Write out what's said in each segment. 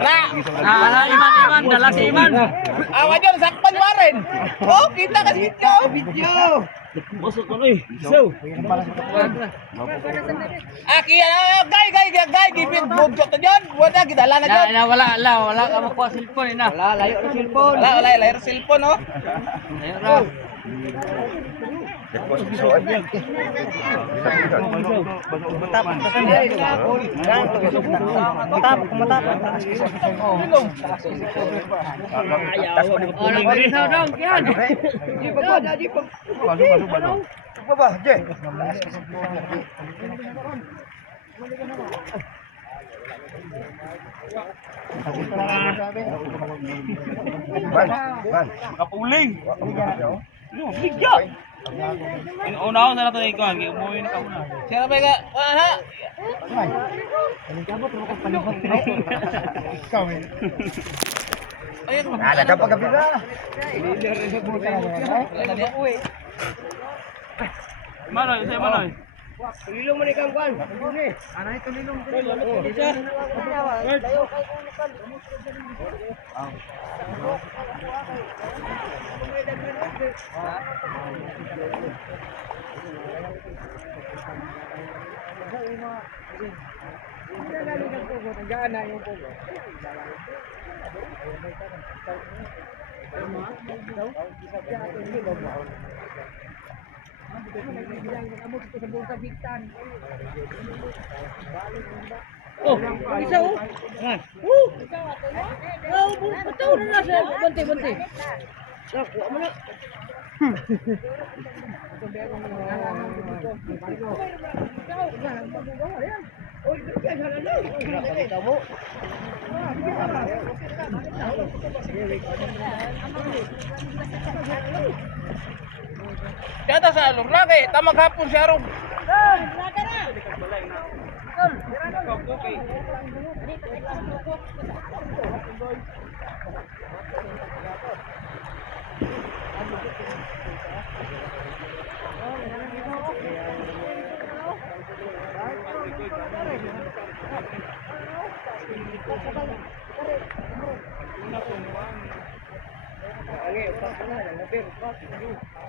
Iman, dala si Iman. Awan yun, sakpan mo rin. Oh, kita ka video. Video. Masuk ko eh. So. Aki, gay, gipin budget na dyan. Wala, gidala na dyan. Wala ka makuha cellphone na. Wala, layo na cellphone. Wala, layo na cellphone, oh. Layo na. Kapuling. Bigya. Una ako na natin ikaw, umuwi na ka muna. Siya na ba ka? Ha? Ada dapat kabila. Manoy, saya Manoy. Tulilong mo ni kang kwan. Anay tulilong. Oh, isa oh. Betul na siya. Banti. Nakuha mo na. Kaya sa along lagi, tamag hapon siya ron.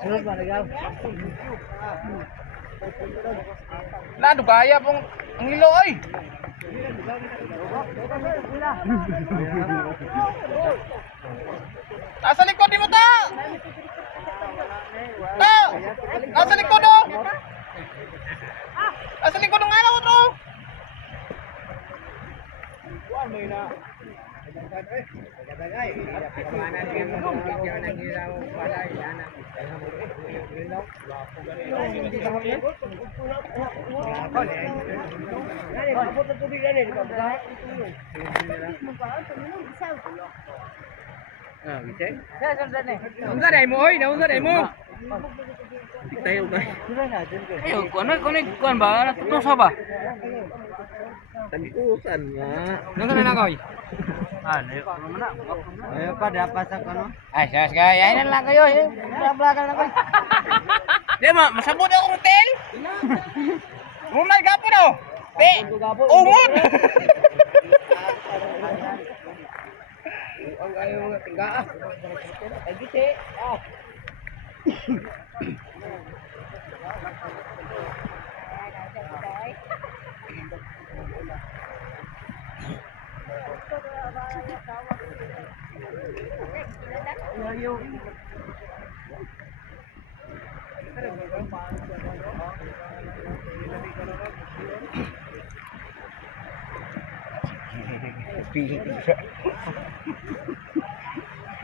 Sunod ba nagaw? Nadugaya pong ang ilo ay. Nasa likod ni mo ta. Ta. Nasa likod oh. Nasa likod ng araw to. Naunsa mo oy, Tayo ba? Ayo, kuan ba? Natutusa ba? Tag-usan nga. Nasa na nakaw? Layo ko naman na. Ayo pa dapat sa kono. Ay, yan lang kayo. Blabla lang kayo. Di ma, masabot ako hotel. Umay gapo no. Te. Umot. Ang kayo nga tingga. Ay gite.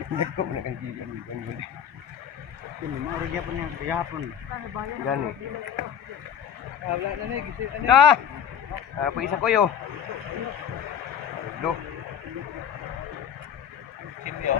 Nagko na kan jigan. Ini mau dia punya yapon. Gani. Na. Pag isa ko yo. Do. Silyo.